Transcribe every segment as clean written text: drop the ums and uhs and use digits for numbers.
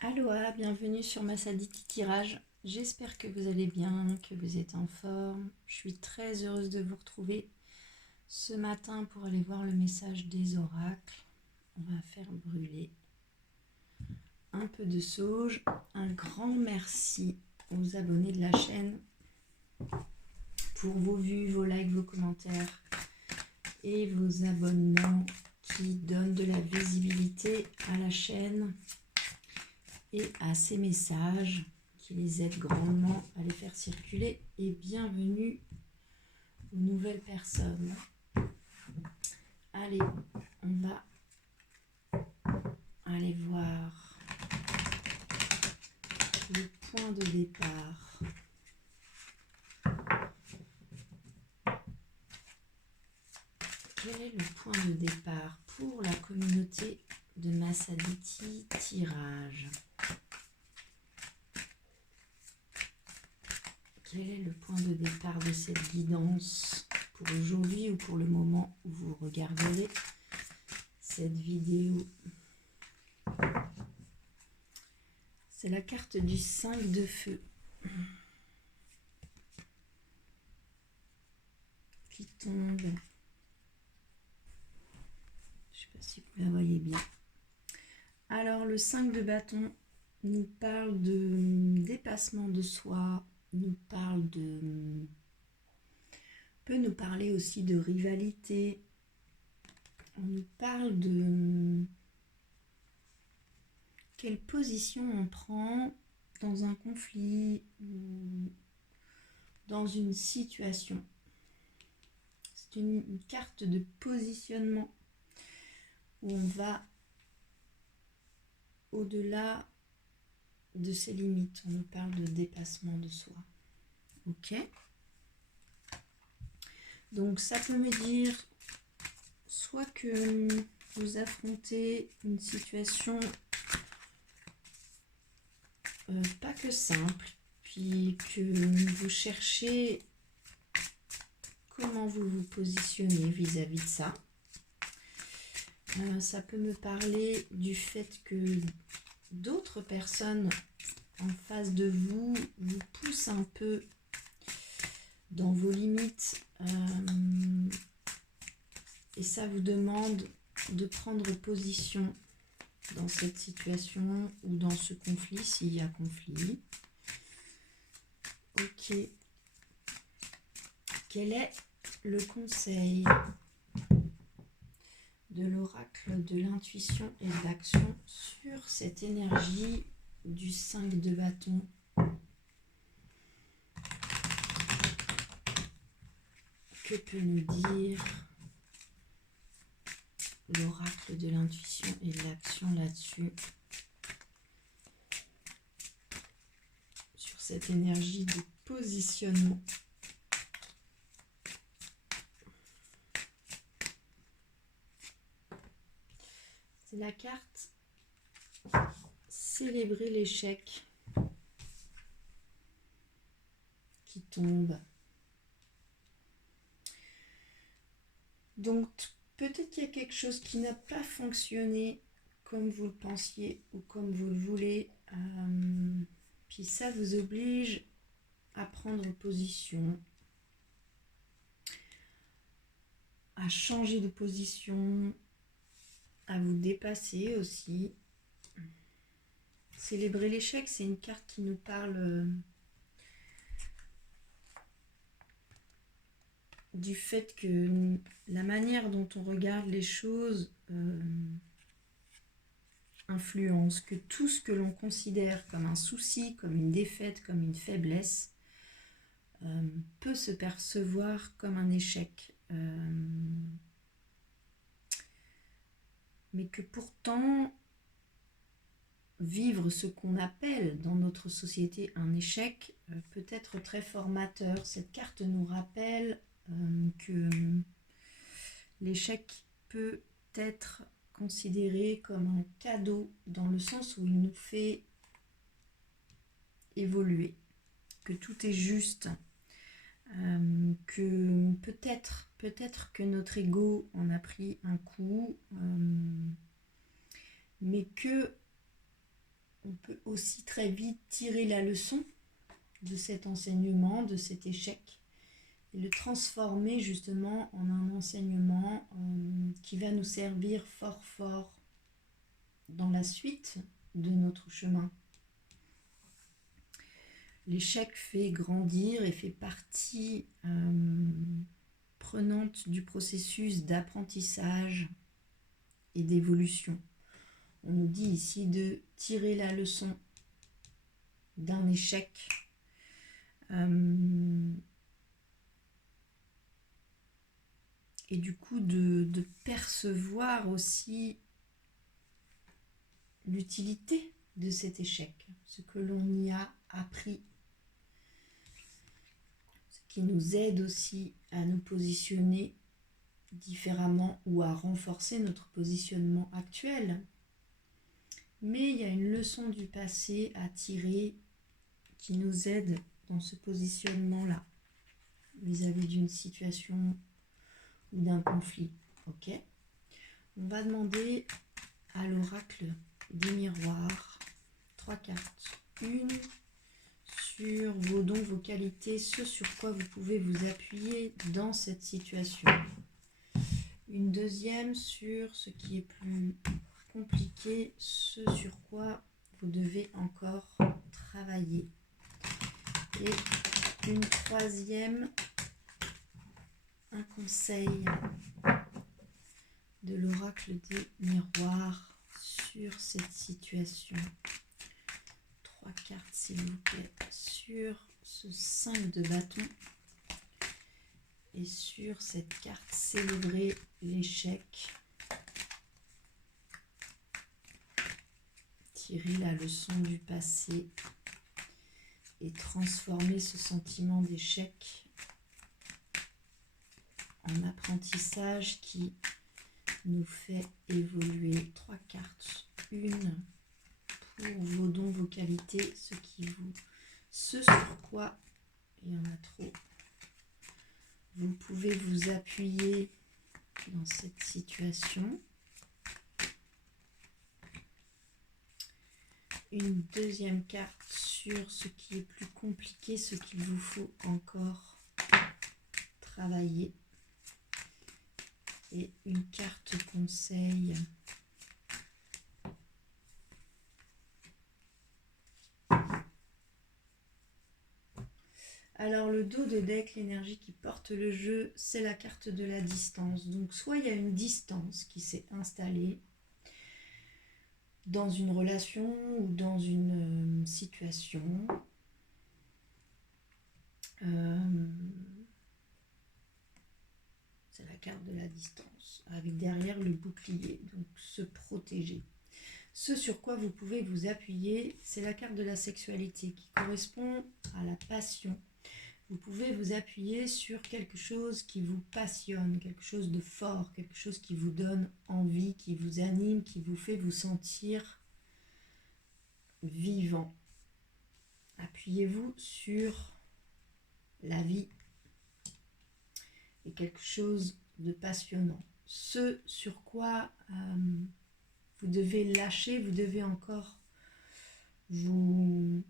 Aloha, bienvenue sur Massaditi Tirage. J'espère que vous allez bien, que vous êtes en forme. Je suis très heureuse de vous retrouver ce matin pour aller voir le message des oracles. On va faire brûler un peu de sauge. Un grand merci aux abonnés de la chaîne pour vos vues, vos likes, vos commentaires et vos abonnements qui donnent de la visibilité à la chaîne et à ces messages qui les aident grandement à les faire circuler. Et bienvenue aux nouvelles personnes. Allez, on va aller voir le point de départ. Quel est le point de départ pour la communauté de Massaditi Tirage? Quel est le point de départ de cette guidance pour aujourd'hui ou pour le moment où vous regarderez cette vidéo? C'est la carte du 5 de feu qui tombe. Je ne sais pas si vous la voyez bien. Alors le 5 de bâton nous parle de dépassement de soi, peut nous parler aussi de rivalité. On nous parle de quelle position on prend dans un conflit ou dans une situation. C'est une carte de positionnement où on va au-delà de ses limites. On nous parle de dépassement de soi. Ok. Donc ça peut me dire soit que vous affrontez une situation pas que simple, puis que vous cherchez comment vous vous positionnez vis-à-vis de ça. Ça peut me parler du fait que d'autres personnes en face de vous vous poussent un peu dans vos limites et ça vous demande de prendre position dans cette situation ou dans ce conflit, s'il y a conflit. Ok. Quel est le conseil de l'oracle de l'intuition et de l'action sur cette énergie du 5 de bâton? Que peut nous dire l'oracle de l'intuition et de l'action là-dessus, sur cette énergie de positionnement? C'est la carte célébrer l'échec qui tombe. Donc peut-être qu'il y a quelque chose qui n'a pas fonctionné comme vous le pensiez ou comme vous le voulez. Puis ça vous oblige à prendre position, à changer de position, à vous dépasser aussi. Célébrer l'échec, c'est une carte qui nous parle du fait que la manière dont on regarde les choses influence, que tout ce que l'on considère comme un souci, comme une défaite, comme une faiblesse, peut se percevoir comme un échec. Mais que pourtant, vivre ce qu'on appelle dans notre société un échec peut être très formateur. Cette carte nous rappelle que l'échec peut être considéré comme un cadeau dans le sens où il nous fait évoluer, que tout est juste, que peut-être que notre ego en a pris un coup, mais que on peut aussi très vite tirer la leçon de cet enseignement, de cet échec, et le transformer justement en un enseignement qui va nous servir fort fort dans la suite de notre chemin. L'échec fait grandir et fait partie prenante du processus d'apprentissage et d'évolution. On nous dit ici de tirer la leçon d'un échec. Et du coup de percevoir aussi l'utilité de cet échec, ce que l'on y a appris, ce qui nous aide aussi à nous positionner différemment ou à renforcer notre positionnement actuel. Mais il y a une leçon du passé à tirer qui nous aide dans ce positionnement-là, vis-à-vis d'une situation ou d'un conflit. Ok ? On va demander à l'oracle des miroirs 3 cartes. Une sur vos dons, vos qualités, ce sur quoi vous pouvez vous appuyer dans cette situation. Une deuxième sur ce qui est plus compliqué, ce sur quoi vous devez encore travailler. Et une troisième, un conseil de l'oracle des miroirs sur cette situation. 3 cartes s'il vous plaît, sur ce 5 de bâton et sur cette carte célébrer l'échec. Tirer la leçon du passé et transformer ce sentiment d'échec en apprentissage qui nous fait évoluer. 3 cartes. Une pour vos dons, vos qualités, ce sur quoi, il y en a trop, vous pouvez vous appuyer dans cette situation. Une deuxième carte sur ce qui est plus compliqué, ce qu'il vous faut encore travailler. Et une carte conseil. Alors le dos de deck, l'énergie qui porte le jeu, c'est la carte de la distance. Donc soit il y a une distance qui s'est installée dans une relation ou dans une situation. C'est la carte de la distance, avec derrière le bouclier, donc se protéger. Ce sur quoi vous pouvez vous appuyer, c'est la carte de la sexualité qui correspond à la passion. Vous pouvez vous appuyer sur quelque chose qui vous passionne, quelque chose de fort, quelque chose qui vous donne envie, qui vous anime, qui vous fait vous sentir vivant. Appuyez-vous sur la vie et quelque chose de passionnant. Ce sur quoi vous devez lâcher, vous devez encore vous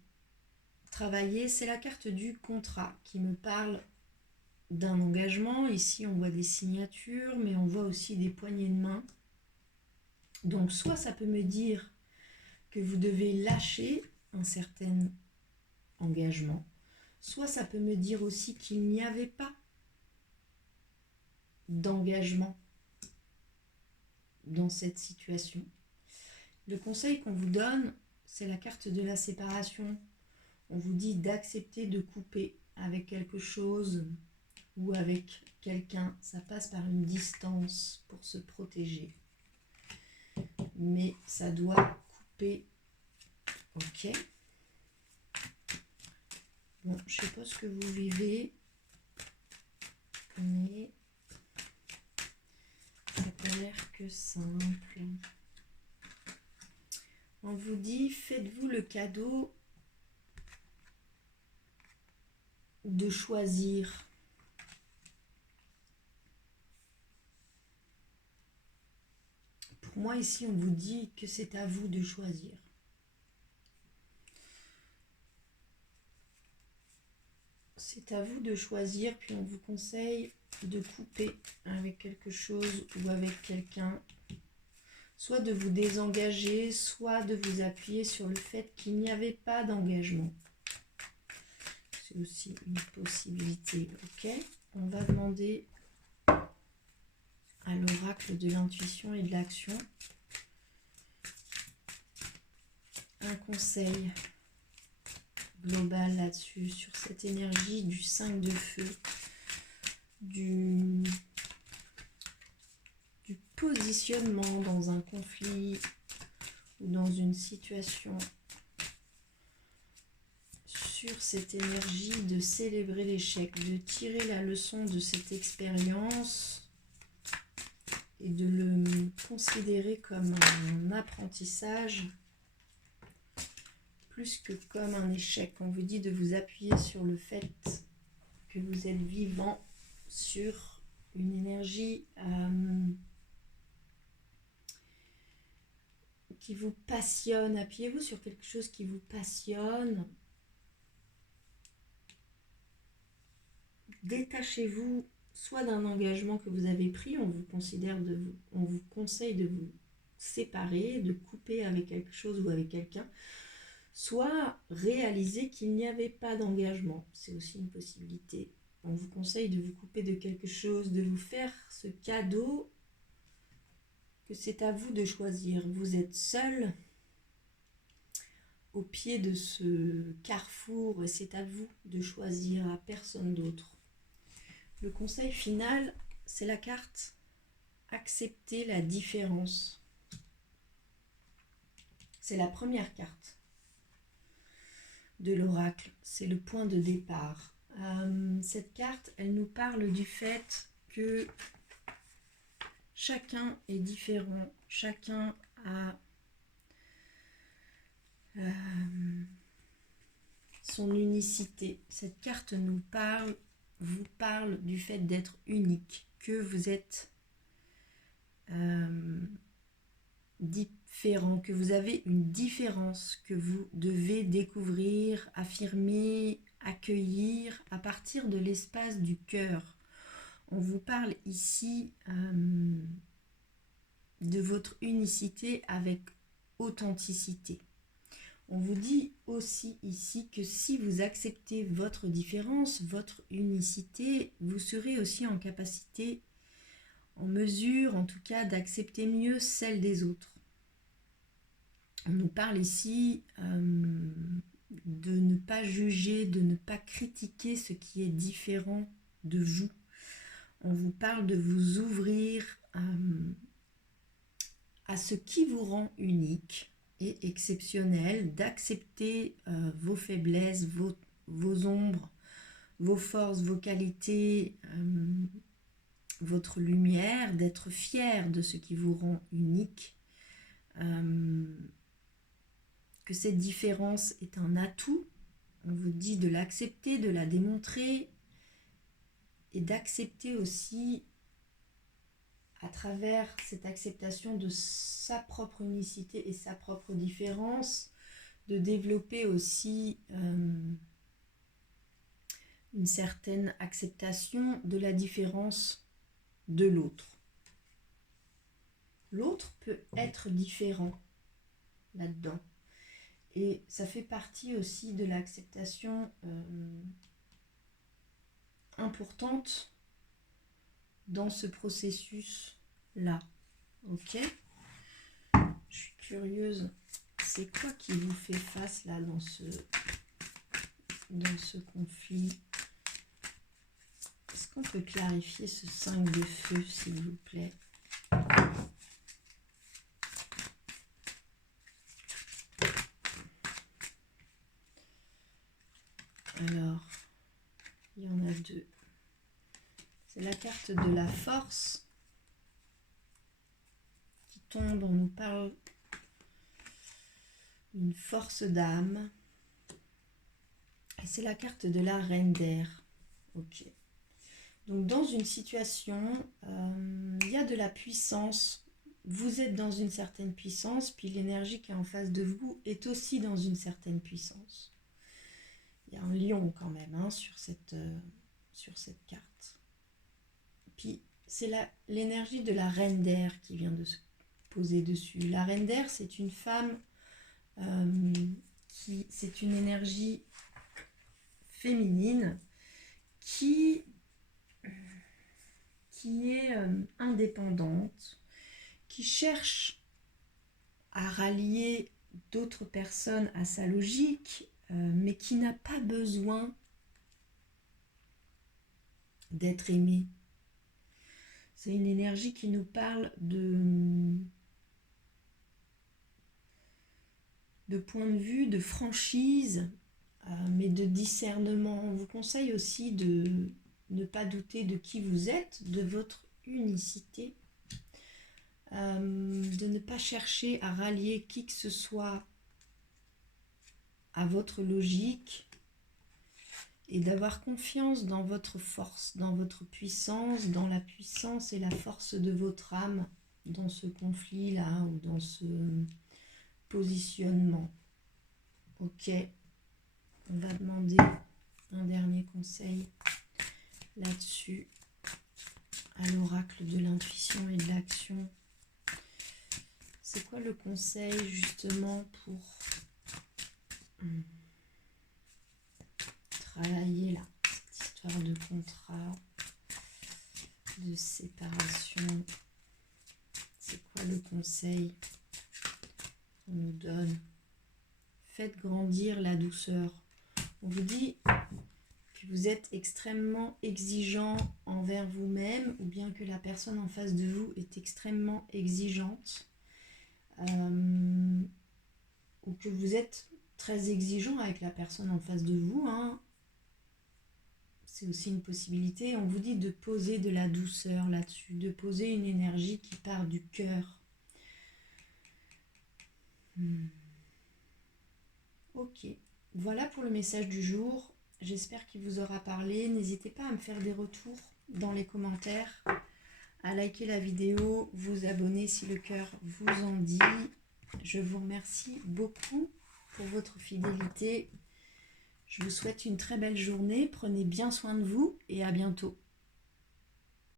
travailler, c'est la carte du contrat qui me parle d'un engagement. Ici, on voit des signatures, mais on voit aussi des poignées de main. Donc, soit ça peut me dire que vous devez lâcher un certain engagement, soit ça peut me dire aussi qu'il n'y avait pas d'engagement dans cette situation. Le conseil qu'on vous donne, c'est la carte de la séparation. On vous dit d'accepter de couper avec quelque chose ou avec quelqu'un. Ça passe par une distance pour se protéger. Mais ça doit couper. Ok. Bon, je ne sais pas ce que vous vivez, mais ça n'a pas l'air que simple. On vous dit, faites-vous le cadeau de choisir. Pour moi, ici, on vous dit que c'est à vous de choisir. C'est à vous de choisir, puis on vous conseille de couper avec quelque chose ou avec quelqu'un. Soit de vous désengager, soit de vous appuyer sur le fait qu'il n'y avait pas d'engagement. C'est aussi une possibilité, ok? On va demander à l'oracle de l'intuition et de l'action un conseil global là-dessus, sur cette énergie du 5 de feu, du positionnement dans un conflit ou dans une situation, sur cette énergie de célébrer l'échec, de tirer la leçon de cette expérience et de le considérer comme un apprentissage plus que comme un échec. On vous dit de vous appuyer sur le fait que vous êtes vivant, sur une énergie qui vous passionne. Appuyez-vous sur quelque chose qui vous passionne. Détachez-vous soit d'un engagement que vous avez pris, on vous conseille de vous séparer, de couper avec quelque chose ou avec quelqu'un, soit réaliser qu'il n'y avait pas d'engagement. C'est aussi une possibilité. On vous conseille de vous couper de quelque chose, de vous faire ce cadeau que c'est à vous de choisir. Vous êtes seul au pied de ce carrefour et c'est à vous de choisir, à personne d'autre. Le conseil final, c'est la carte « Accepter la différence ». C'est la première carte de l'oracle, c'est le point de départ. Cette carte, elle nous parle du fait que chacun est différent, chacun a son unicité. Cette carte vous parle du fait d'être unique, que vous êtes différent, que vous avez une différence que vous devez découvrir, affirmer, accueillir à partir de l'espace du cœur. On vous parle ici de votre unicité avec authenticité. On vous dit aussi ici que si vous acceptez votre différence, votre unicité, vous serez aussi en capacité, en mesure en tout cas, d'accepter mieux celle des autres. On nous parle ici de ne pas juger, de ne pas critiquer ce qui est différent de vous. On vous parle de vous ouvrir à ce qui vous rend unique et exceptionnel, d'accepter vos faiblesses, vos ombres, vos forces, vos qualités, votre lumière, d'être fier de ce qui vous rend unique, que cette différence est un atout. On vous dit de l'accepter, de la démontrer et d'accepter aussi, à travers cette acceptation de sa propre unicité et sa propre différence, de développer aussi une certaine acceptation de la différence de l'autre. L'autre peut être différent là-dedans. Et ça fait partie aussi de l'acceptation importante dans ce processus-là. Ok ? Je suis curieuse, c'est quoi qui vous fait face là dans ce conflit? Est-ce qu'on peut clarifier ce 5 de feu, s'il vous plaît? Alors, il y en a deux. C'est la carte de la force qui tombe, on nous parle d'une force d'âme. Et c'est la carte de la reine d'air. Ok. Donc dans une situation, il y a de la puissance. Vous êtes dans une certaine puissance, puis l'énergie qui est en face de vous est aussi dans une certaine puissance. Il y a un lion quand même hein, sur cette carte. Puis c'est l'énergie de la reine d'air qui vient de se poser dessus. La reine d'air, c'est une femme, c'est une énergie féminine qui est indépendante, qui cherche à rallier d'autres personnes à sa logique, mais qui n'a pas besoin d'être aimée. C'est une énergie qui nous parle de point de vue, de franchise, mais de discernement. On vous conseille aussi de ne pas douter de qui vous êtes, de votre unicité, de ne pas chercher à rallier qui que ce soit à votre logique et d'avoir confiance dans votre force, dans votre puissance, dans la puissance et la force de votre âme dans ce conflit-là ou dans ce positionnement. Ok, on va demander un dernier conseil là-dessus à l'oracle de l'intuition et de l'action. C'est quoi le conseil justement pour travailler là, cette histoire de contrat, de séparation? C'est quoi le conseil qu'on nous donne? Faites grandir la douceur. On vous dit que vous êtes extrêmement exigeant envers vous-même ou bien que la personne en face de vous est extrêmement exigeante ou que vous êtes très exigeant avec la personne en face de vous. Hein. C'est aussi une possibilité. On vous dit de poser de la douceur là-dessus, de poser une énergie qui part du cœur. Ok, voilà pour le message du jour. J'espère qu'il vous aura parlé. N'hésitez pas à me faire des retours dans les commentaires, à liker la vidéo, vous abonner si le cœur vous en dit. Je vous remercie beaucoup pour votre fidélité. Je vous souhaite une très belle journée. Prenez bien soin de vous et à bientôt.